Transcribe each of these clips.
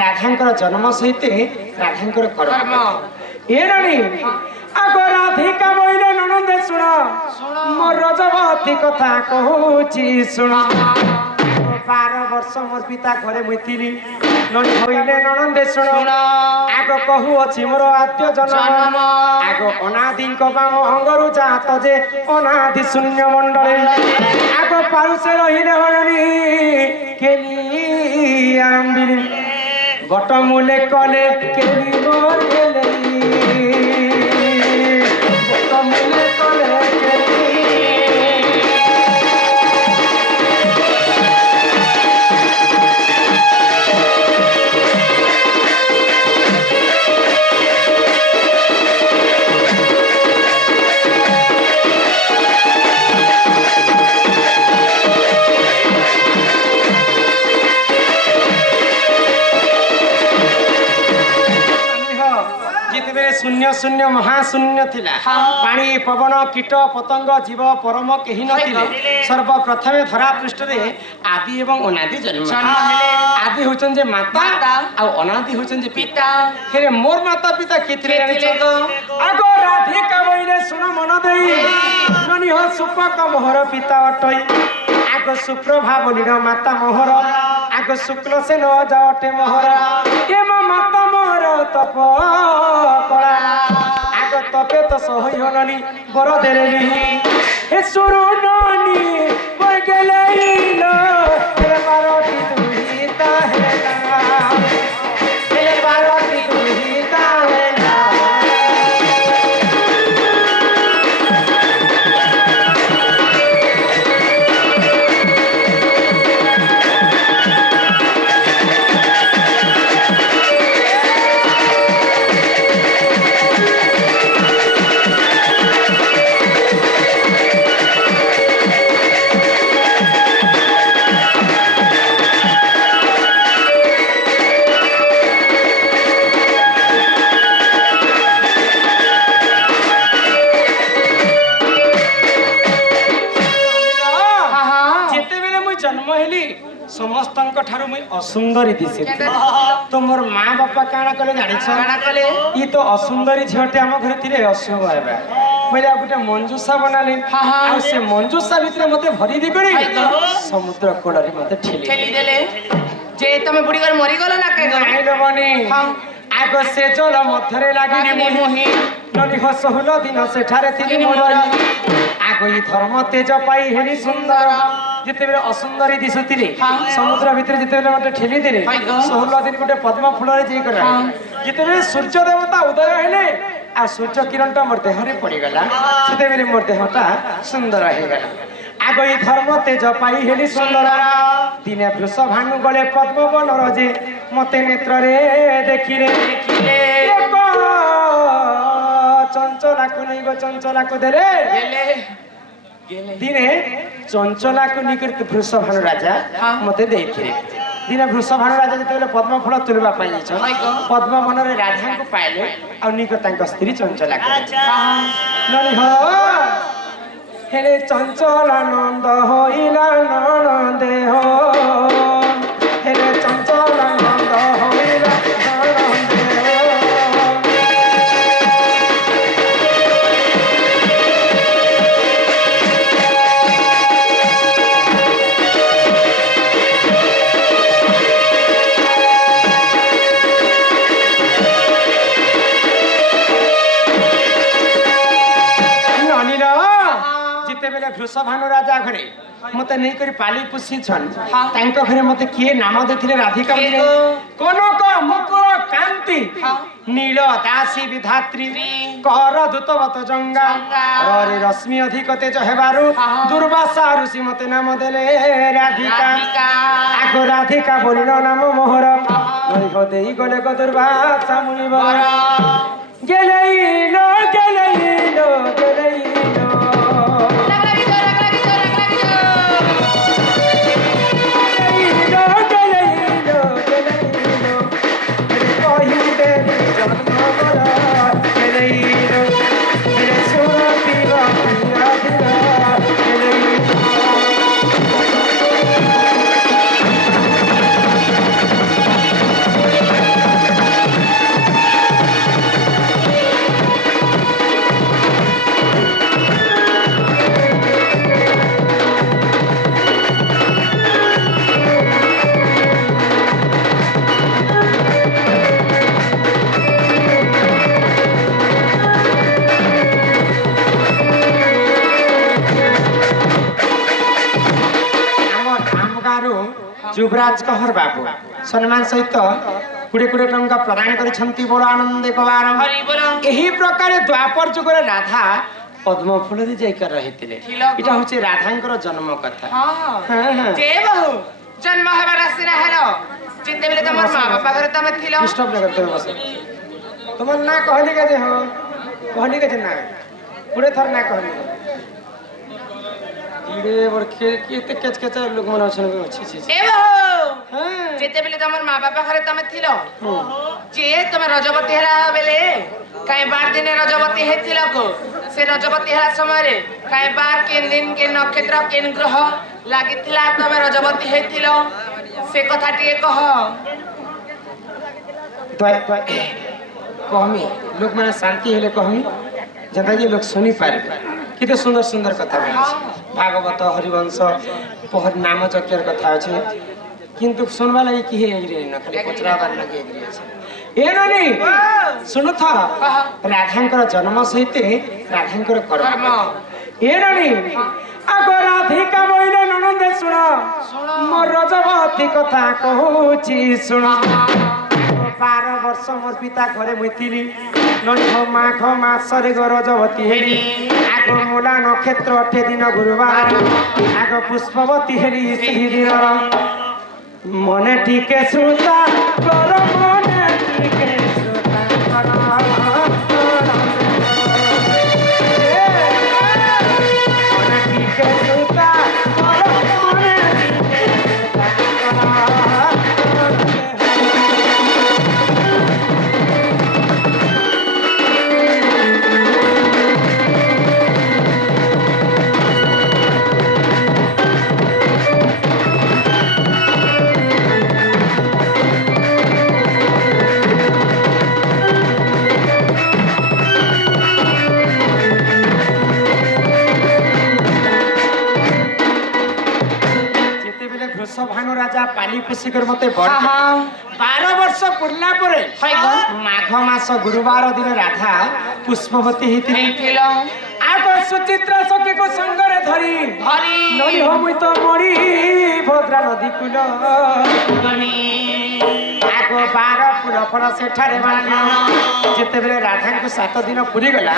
राधांकर जन्म सहित राधांकर कर्म ए रानी आगो राधिका बोले ननंदे सुन मो रजवती कथा कहूची सुन 12 वर्ष मोर पिता घरे मुइथिली ननले ननंदे सुन आगो कहू अछि मोर आद्य जन्म आगो अनादि बाम अंगरु जात जे अनादि शून्य मंडले आगो पारुसे रहिले हरणी केली आरंभिली बट मूले कले केली मोर गेले बट मूले कले केली शून्य शून्य महाशून्य थिला पानी पवन कीट पतंग जीव परम केही नथिले सर्वप्रथमे धरा पृष्ठ रे आदि एवं अनादि जन्म आदि होचन जे माता आ अनादि होचन जे पिता हेरे मोर माता पिता केथिले आगो राधिका बोले सुन मन देई ननि हो सुपक मोहर पिता अटई आगो सुप्रभा बोलिर माता मोहर आगो शुक्ल से न जाटे मोहर ए मो माता मोहर तप कला आगो तपे तो सही होननी बर देरेली हे सुरु ननी बोल गेलेलो हे बारोटी दुहिता हेला हे बारोटी दुहिता हेला समस्त असुंदरी दिसे तो मोर माँ बापा काना कले जानी ये तो असुंदरी झीटे आम घर थी अशुभ बोले गोटे मंजूषा बनाली से मंजूषा भितर मत भरी दी समुद्र कूल मत ठेली जे तमे बुढ़ी घर मरी गलो ना के आग से जल मध्य लगी मोही ननी हो 16 दिन सेठारे थी आग ये धर्म तेज पाई हेनी सुंदर जिते बेले असुंदरी दिशुतिले समुद्र भितर जिते बेले मते ठेली देले 16 दिन गोटे पद्म फूल रे जे कर जिते बेले सूर्य देवता उदय हेले आ सूर्य किरण मोर देह रे पड़ी गला जिते बेले मोर देहटा सुंदर हे गला आग ये धर्म तेज पाई हेली सुंदर दिने वृष भानु गले पद्म वन रजे मते नेत्र रे देखिले चंचला को नहीं गो चंचला को देले दिने चंचला को निकट वृष भानु राजा मते देखे दिने वृष भानु राजा जते पद्म फूल तुलबा पाई पद्म वन रे राधा को पाइले आ निकट तांका स्त्री चंचला को ननी हो हेले चंचला नंद होइला ननदे हो हेले चंचला नंद होइला ननदे वृष भानु राजा घरे मत नहीं करी पाली पुसी छन तांको घरे मते किए नाम देथिले राधिका कनक मुकुर कांति नील दासी विधात्री कर दूतवत जंगा रे रश्मि अधिक तेज हेबारु दुर्वासा ऋषि मते नाम देले राधिका आगो राधिका बोलिल नाम मोहर नई को देई गले को दुर्वासा मुनिवर गेलेइलो गेलेइलो गेलेइलो ଯୁବରାଜ କହର ବାବୁ ସମ୍ମାନ ସହିତ 20 ଟଙ୍କା ପ୍ରଦାନ କରିଛନ୍ତି ବଡ଼ ଆନନ୍ଦ କବାର ହରି ବୋଲ ଏହି ପ୍ରକାର ଦ୍ୱାପର ଯୁଗରେ ରାଧା ପଦ୍ମ ଫୁଲରେ ଯାଇକର ରହିଥିଲେ ଏଇଟା ହଉଛି ରାଧାଙ୍କର ଜନ୍ମ କଥା ହଁ ଯେ ବହୁ ଜନ୍ମ ହେବାର ଆସିନା ହେଲ ଯେତେବେଳେ ତମର ମା ବାପା ଘରେ ତମେ ଥିଲ डिस्टर्ब नहीं करते बस तुम्हार ना कहली के जे हो कहली के जे ना पूरे थर ना कहली इडे बर केते केच केच लोक मन अछन छी छी ଏ ବହୁ हां ଯେତେବେଳେ ତମର ମା ବାପା ଘରେ ତମେ ଥିଲ ଯେ ତମେ ରଜବତୀ ହେଲା ବେଲେ କାଇଁ ବାର ଦିନେ ରଜବତୀ ହେଇଥିଲ କୋ ସେ ରଜବତୀ ହେଲା ସମୟରେ କାଇଁ ବାର କେନ୍ ଦିନ କେନ୍ ନକ୍ଷତ୍ର କେନ୍ ଗ୍ରହ ଲାଗିଥିଲା ତମେ ରଜବତୀ ହେଇଥିଲ ସେ କଥା ଟିକେ କହ तो कहमी लोक माने शांति हेले कहमी जता जे लोक सुनी पारे किते सुंदर सुंदर कथा भागवत हरिवंश पहर नाम चक्र कथा अछि किंतु सुनवा लगी कि हे एग्री न खाली पचराबार लगी एग्री अछि ए ननी सुन था राधांकर जन्म सहित राधांकर कर्म ए ननी आगो राधिका मोइले ननंदे सुन मोर रजवती कथा कहूची सुन 12 वर्ष मोर पिता घरे मुइथिली ननी माघ मासरे गरजवती हेली आगो मूला नक्षत्र 8 दिन गुरुवार आगो पुष्पवती हेली ସେହି दिन मने टिके सुता कर मने टिके सुता कर मने टिके सुता कर मने टिके सुता भानु राजा पाली पुषिकर मते बड़ 12 वर्ष पुरला परे माघ मास गुरुवार दिन राधा पुष्पवती हेतिल आगो सुचित्रा सखी को संगरे धरी नली हो मुई तो मरी भद्रा नदी कुल आगो 12 फूल फल सेठारे बांधियो जेते बेले राधा को 7 दिन पुरी गला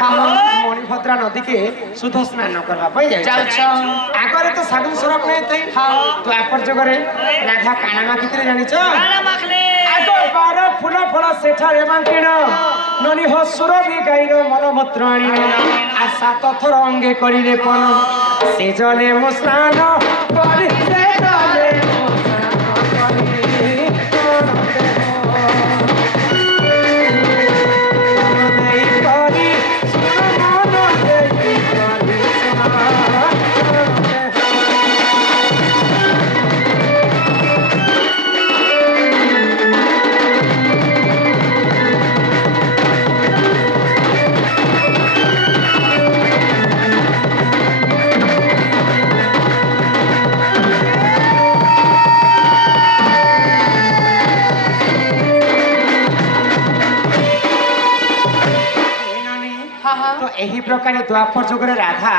मणिभद्रा नदी के शुद्ध स्नान करबा पई जाउछ आगरे तो सागुन स्वरूप नै तई तो आपर जगरे राधा कानामा कितरे जानिछ आगो 12 फूल फल सेठारे बांधिनो ननी हो सुरभि गाईरो मलमूत्र आनी आ 7 थर अंगे करिले पन से जले मो स्नान करि से जले मो स्नान करि तो एही प्रकार द्वापर जुगरे राधा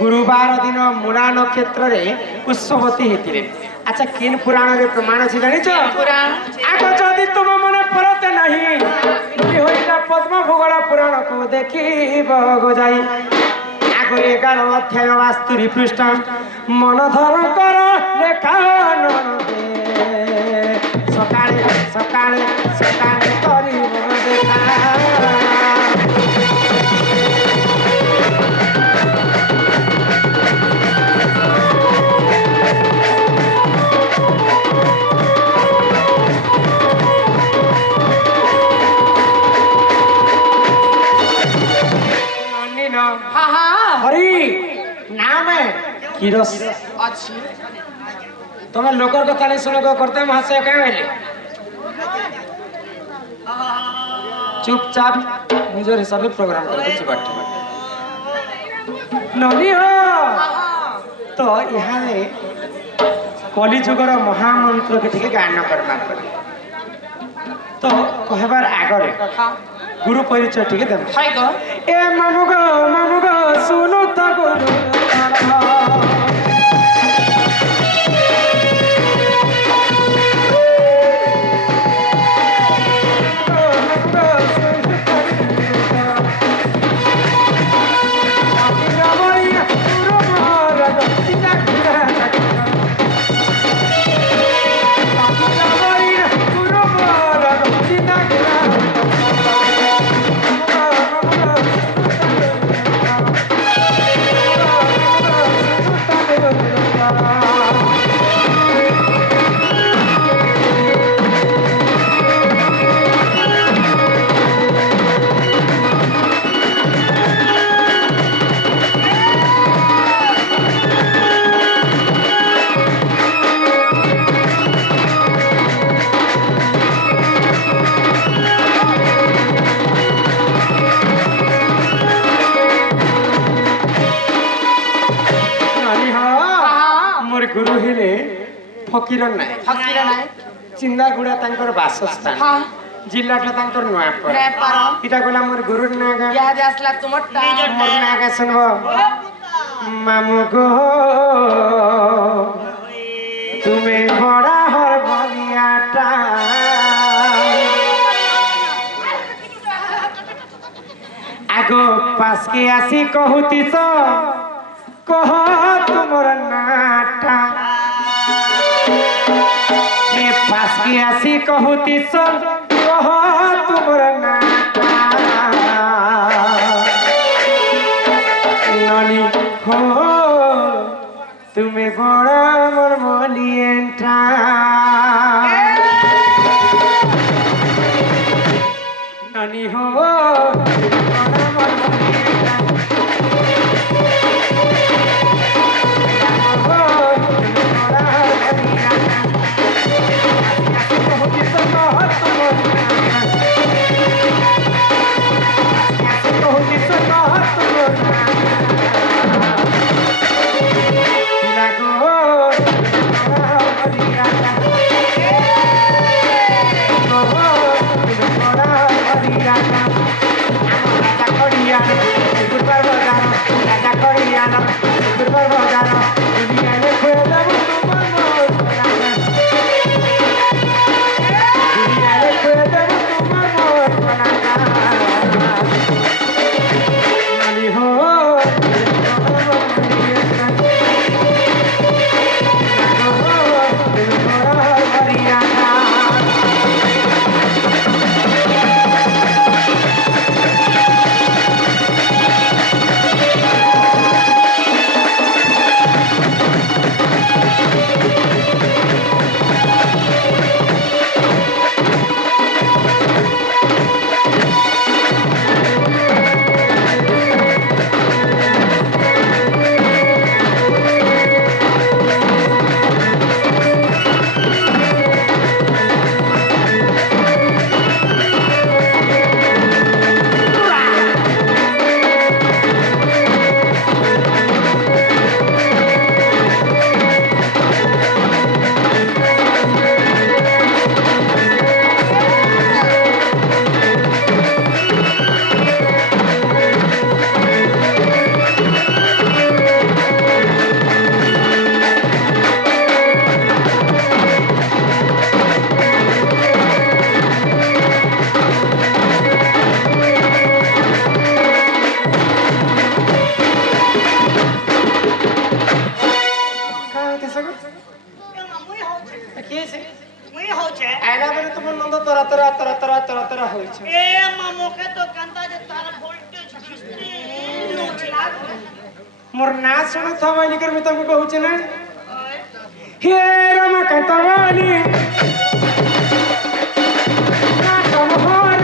गुरुवार दिन मूला नक्षत्र रे पुष्पवती हेतिले अच्छा किन पुराण रे प्रमाण अछि जानि छ आगो जदि तुम मने परते नहीं कि होइता पद्म भूगोल पुराण को देखिब गो जाई आगो 11 अध्याय वास्तुरी पृष्ठ मन धर कर लेखा ननदे सकाळे सकाळे सकाळे करिब देखा हरी नाम है किरस अच्छी तुम्हें लोकर कथा नहीं सुनो करते महाशय क्या बोले चुपचाप निजर हिसाब से प्रोग्राम करते चिबाट ननी हो तो यहाँ कलिजुगर महामंत्र के टिके गान करना पड़े तो कहबार आगरे गुरु परिचय टिके देब ए मामुगो सुनो तो गुरु ଫକୀର ନାୟକ ଫକୀର ନାଇଁ ଚିନ୍ଦାଗୁଡ଼ା ତାଙ୍କର ବାସସ୍ଥାନ ହଁ ଜିଲ୍ଲାଟା ତାଙ୍କର ନୂଆପଡ଼ା ନେପାଳ ଏଇଟା ଗଲା ମୋର ଗୁରୁ ନାୟକ ଇହାଦେ ଆସିଲା ତୁମରଟା ମୋର ନାୟକ ଶୁଣବ ମାମୁ গো তুমি বড়া হর বলিয়াটা আগো পাশকে আসি কহুতিস কহ তোমার নাটা এ পাশকে আসি কহুতিস কহ তোমার নাটা ননি হো তুমি বড় মোর বলিয়েটা ননি হো আইলা বেলে তোমার নন্দ তরা তরা তরা তরা তরা তরা হয়েছে এ মামুকে তো কান্তা যে তার ভোল্টেজ খিস্তি উঠলা মোর না শুনে থবাইলি করে আমি তোমাকে কହୁছে না হে রমাকান্ত বালি না কমহর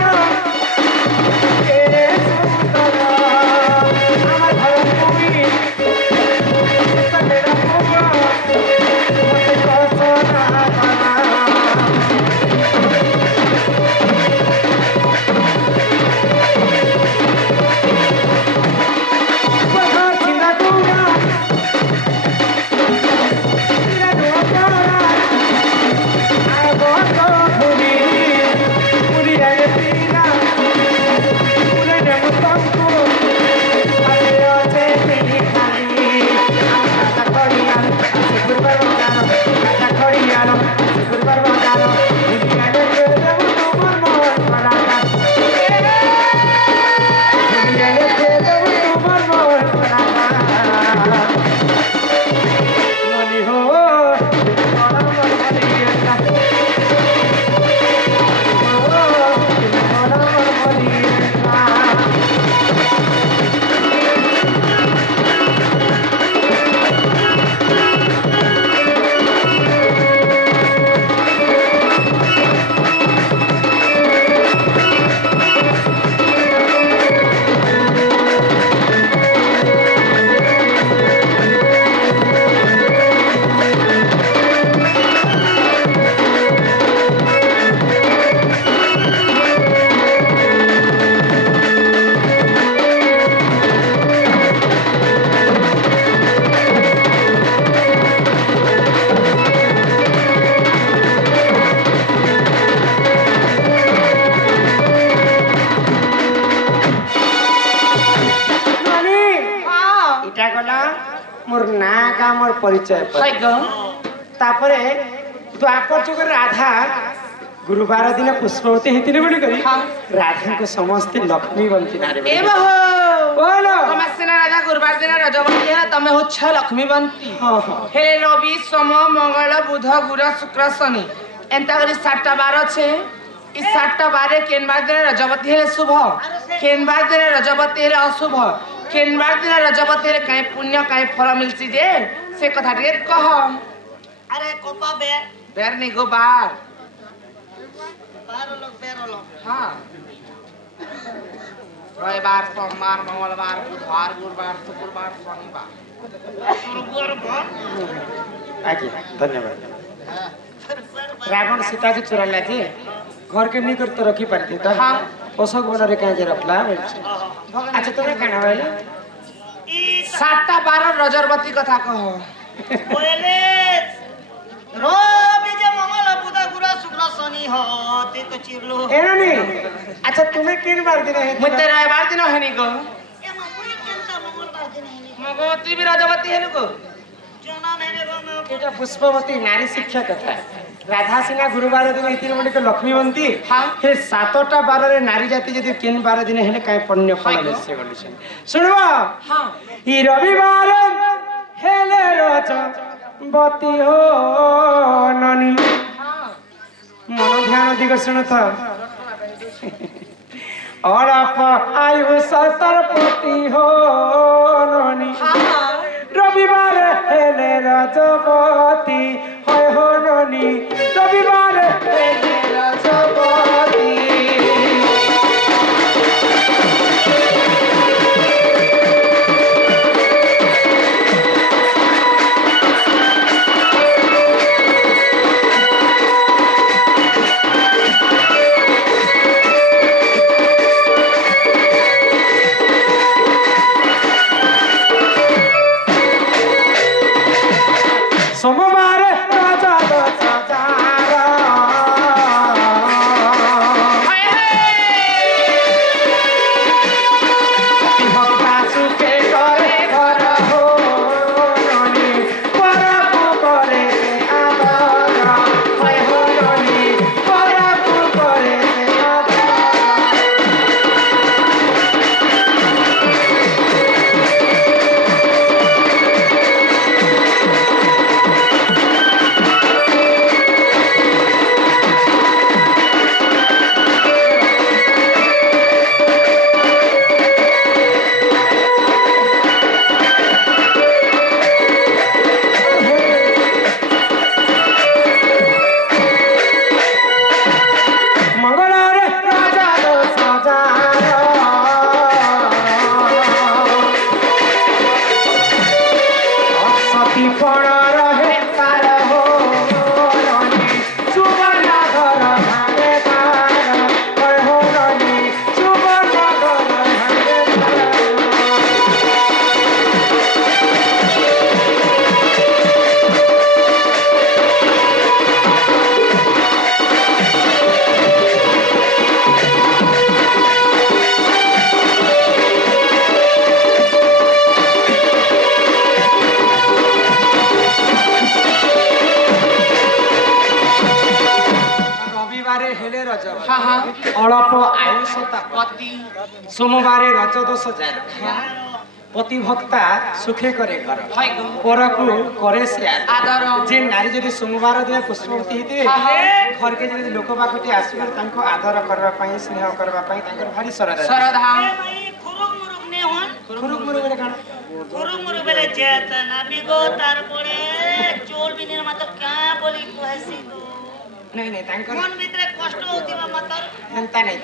এ সুন্দর আমার ঘর পুরি সতেরা পুবা মতে কসনা তোর না কা মোর পরিচয় পত্র। হয় গো তারপরে দ্বাপর যুগের রাধা গুরুবার দিনে পুষ্পবতী হইতিলে বলি করি রাধাଙ୍କୁ ସମସ୍ତେ ଲକ୍ଷ୍ମୀବନ୍ତୀ ନାରୀ এ বাহু বলো তোমার সিনা রাজা গুরুবার দিন রজবতী হেলা তুমি হচ্ছ লক্ষ্মীবন্তী হ্যাঁ হ্যাঁ হেলে রবি সোম মঙ্গল বুধ গুর শুক্র শনি এন্তা করে 7টা বার আছে এই 7টা বারে কেনবার দিনে রজবতী হেলে শুভ কেনবার দিনে রজবতী হেলে অশুভ কেনবার দিনে রজবতী হেলে কাই পুণ্য কাই ফল মিলছি যে সে কথা ଟିକେ কহ আরে কোপা বে বের নি গো বার বেরোলো হ্যাঁ রবিবার সোমবার মঙ্গলবার বুধবার গুরুবার শুক্রবার শনিবার আগে ধন্যবাদ রাবণ সীতাকে চোরালা যে ঘরকে নি করতে রখি পারতি তো হ্যাঁ। অশোক বନରେ কাজে রখলা বলছে আচ্ছা তুমি কেন হইল ই 7টা বার রজবতী কথা কহ বলে রবি যে মঙ্গল বুধ গুরু শুক্র শনি হতে তো চিরলো এরানি আচ্ছা তুমি কিন বার দিনে মুই তে রবিবার দিন হেনি গো এ মুই কেনতা মঙ্গলবার দিন হেনি মগবতী বি রজবতী হেনি গো জনা নেনে গো এটা পুষ্পবতী নারী শিক্ষা কথা রাধা সিনা গুরুবার দিন হইতিলে বলি তো লক্ষ্মীবন্তী হ্যাঁ। হে 7টা বাରରେ নারী জাতি যদি কিন বার দিনে হেলে কাই পুণ্য ফল হয় গো। মিলছে বলিছেন শুনবা হ্যাঁ ই রবিবার হেলে রজবতী হো ননি হ্যাঁ মন ধ্যান দিগ শুনথ অড়প আয়ু সতর পতি হো ননি হ্যাঁ রবিবার হেলে রজবতী হয় হো ননি রবিবার হেলে রজবতী সোমবার রাজা দশার ভক্তা সুখে করে ঘর হো ননি পরপু করে সে আদর হয় হো ননি পরপু করে সে আদর মঙ্গলরে রাজা দশার সতী পণ রহে তার হো রনি সুবর্ণ ঘর ভাঙে তার হয় হো রনি সুবর্ণ ঘর ভাঙে তার রবিবারে হেলে রজব হ্যাঁ হ্যাঁ অল্প আয়ুষ তাপ পতি সোমবারে রজদোষ যায় পতি ভক্তা সুখে করে ঘর হয় গো পরকু করে সে আদর যে নারী যদি সোমবার দিনে পুষ্পবতী ହେଇଥିବେ ঘরকে যদি লোক বাকটি ଆସିବେ ତାଙ୍କୁ ଆଦର କରିବା ପାଇଁ ସ୍ନେହ କରିବା ପାଇଁ ତାଙ୍କର ଭାରି ସରଳ ଶରଧା এ মাই খুরুক মুরুক নে হন খুরুক মুরুক বলে কাଣା খুরুক মুরুক বেলে চেতনা বিগো তারপরে চোল বিনের মত কা বলি কহেছি তো ନାଇଁ ନାଇଁ ତାଙ୍କର মন ভিতরে কষ্ট হউতিবা মতর ଏନ୍ତା ନାଇଁ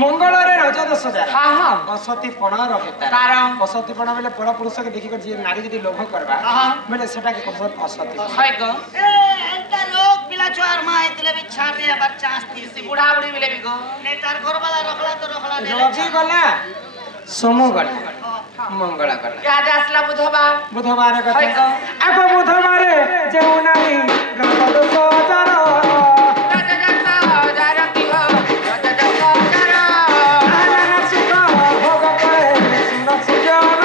ମଙ୍ଗଳରେ ରଜଦୋଷ ଯାର হ্যাঁ হ্যাঁ ଅସତୀ ପଣ ରହେ ତାର ତାର ଅସତୀ ପଣ ବେଲେ ପର ପୁରୁଷকে ଦେଖିକରି ଯିଏ ନାରୀ ଯଦି ଲୋଭ କରବା হ্যাঁ ବେଲେ ସେଟାকে କହत ଅସତୀ পণ। হয় গো এ এন্তা লোক পিলা চোয়ার মা হইতিলে বি ছাড় রে আবার চান্স দিছি বুড়া বুড়ি মিলে গো নে তার ঘরবালা রখলা তো রখলা নে ରବି ଗଲା সোম ଗଲା ମଙ୍ଗଳ ଗଲା ইয়াদে আসলা বুধবার ବୁଧବାର କଥା হয় গো ଆଗ ବୁଧବାରେ ଯେଉଁ ନାରୀ ରଜଦୋଷ ଯାର ଆନନ୍ଦ ସୁଖ ଭୋଗ କରେ ସୁର ସୁଜନ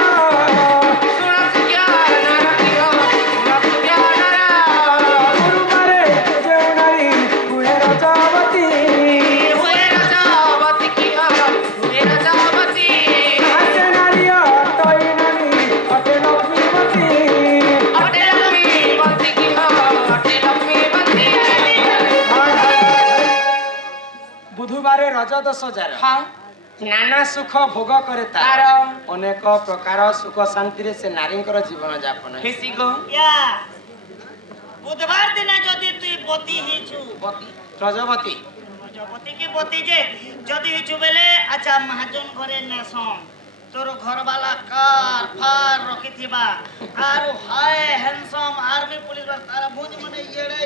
ଗୁରୁବାରେ ରଜ ଦୋଷ ଯାର ହଁ ନାନା ସୁଖ ଭୋଗ କରେ ତାର ତାର ଅନେକ ପ୍ରକାର ସୁଖ ଶାନ୍ତିରେ ସେ ନାରୀଙ୍କର ଜୀବନ ଯାପନ ହେସି। ହେସି ଗো या बुधवार दिन जदि तुई बती हिचु ରଜବତୀ रजपति की बती जे जदि हिचु बेले अच्छा महाजन घरे नेसन तोर घर वाला कार फार रखी थिबा आरो हाय हैंडसम आर्मी पुलिस वाला तारा भुज मने येड़े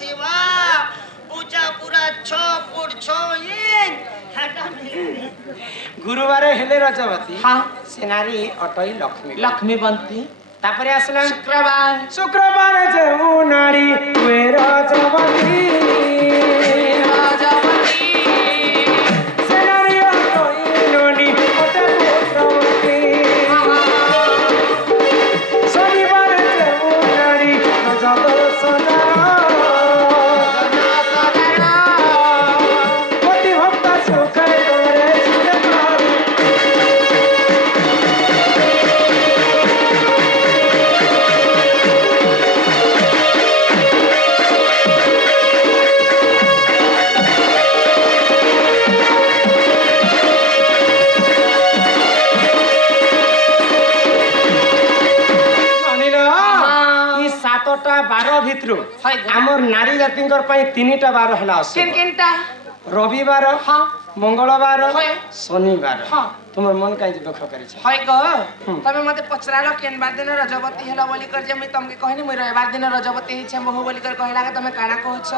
थिबा ऊंचा पूरा 6 फुट 6 इंच हेटा मिले ଗୁରୁବାରେ ହେଲେ ରଜବତୀ ହଁ ସେ ନାରୀ ଅଟଇ ଲକ୍ଷ୍ମୀ ଲକ୍ଷ୍ମୀ ବନ୍ତି ତାପରେ ଆସିଲା শুক্রবার ଶୁକ୍ରବାର ଯେଉଁ ନାରୀ ହୁଏ ରଜବତୀ রজবতী ସେ ନାରୀ ଅଟଇ ନନୀ ଅଟେ ପୁତ୍ରବତୀ ଶନିବାର ଯେଉଁ ନାରୀ ରଜ ଦୋଷ ପତି ଭକ୍ତ ସୁଖରେ କରେ ସୁରକାରୀ। ଅନିଲ, ଇ ସାତଟା ବାର ଭିତରୁ হয় ଆମର ନାରୀ ଜାତିଙ୍କର ପାଇଁ ତିନିଟା ବାର ହେଲା ଅଶୁଭ। কেন কেনটা ରବିବାର ହଁ ମଙ୍ଗଳବାର হয় ଶନିବାର ହଁ ତୁମର ମନ କାହିଁକି ଦୁଃଖ କରିଛ? হয় গো তুমি মতে পচরালো কেনবার দিন রজবতী হেলা বলি কর যে মুই তমকে কহিনি মুই রবিবার দিন রজবতী হিছে বহু বলি কর কহিলা তুমি কাଣା কହୁছ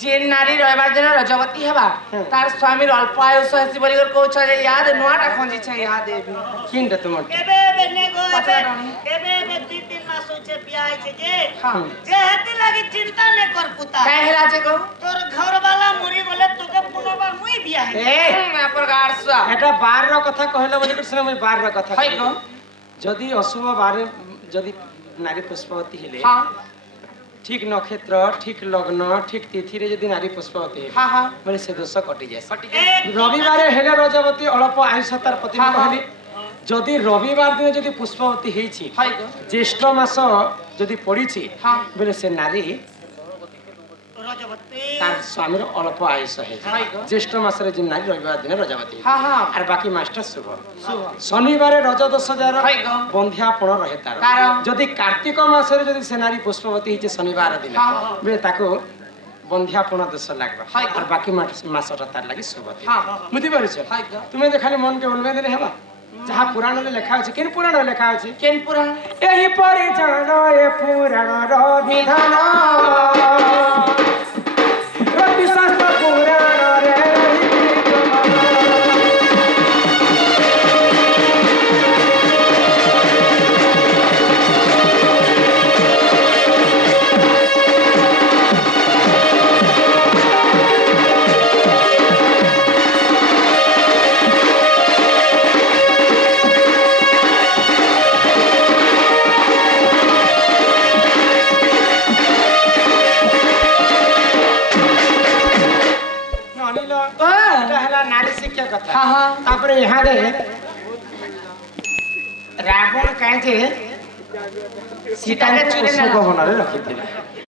যে নারী রবিবার দিন রজবতী হেবা তার স্বামীর অল্প আয়ুষ হেসি বলি কর কହୁছ যে ইয়াদ নোয়াটা খঞ্জিছে ইয়াদ দেবি କିንଟା ତୁମର केबे बेने गो पता नहीं। केबे बे 2-3 मास होचे बियाह छे जे হ্যাঁ जे हेती लागी चिंता ने कर पुता কাই হেলা যে গো तोर घर वाला मरी गले तोके पुनर्बार मुई बियाह ଏ আপর গাড়সা এটা ବାରର କଥା କହିଲ ବୋଲି କରି ଶୁଣ ମୁଁ ବାରର କଥା হয় କହିବି। গো ଯଦି ଅଶୁଭ ବାରେ ଯଦି ନାରୀ ପୁଷ୍ପବତୀ ହେଲେ হ্যাঁ ଠିକ ନକ୍ଷତ୍ର ଠିକ ଲଗ୍ନ ଠିକ ତିଥିରେ ଯଦି ନାରୀ ପୁଷ୍ପବତୀ ହେଲେ হ্যাঁ হ্যাঁ ବୋଲେ ସେ ଦୋଷ କଟିଯାଏ। एक ରବିବାରେ ହେଲେ ରଜବତୀ ଅଳ୍ପ ଆୟୁଷ ତାର ପତି ହଁ, ହଁ। କହିଲି ଯଦି ରବିବାର ଦିନ ଯଦି ପୁଷ୍ପବତୀ ହେଇଛି হয় গো ଜ୍ୟେଷ୍ଠ ମାସ ଯଦି ପଡିଛି ହଁ ବୋଲେ ସେ ନାରୀ रजवती ତାର ସ୍ୱାମୀର ଅଳ୍ପ ଆୟୁଷ ହେଇଛି। হয় গো ଜ୍ୟେଷ୍ଠ ମାସରେ ଯେ ନାରୀ ରବିବାର ଦିନ ରଜବତୀ ହେଇଛି। হ্যাঁ হ্যাঁ আর বাকি মাসটা শুভ শুভ শনিবারে রজ দোষ যার হয় গো। বন্ধ্যাপণ রহে তার তার। যদি কার্তিক মাসরে যদি সে নারী পুষ্পবতী হইছে শনিবার দিন হ্যাঁ। বেলে তাকে বন্ধ্যাপণ দোষ লাগবে হয় গো। আর বাকি মাসটা তার লাগি শুভ হ্যাঁ বুঝি পারছ হয় গো তুমি যে খালি মনকে উন্মেদ রে হেবা যাহা পুরাণে লেখা আছে কেন পুরাণে লেখা আছে কেন পুরাণ এই পরি জানো এ পুরাণর বিধান রতি শাস্ত্র পুরাণরে ଅନିଲ এটা ହେଲା ନାରୀ ଶିକ୍ଷା କଥା হ্যাঁ হ্যাঁ ତାପରେ ଏହାରେ ରାବଣ କାହିଁ ଯେ ସୀତାଙ୍କୁ ଚୁରି ନେଲା। ଅଶୋକ ବନରେ ରଖିଥିଲେ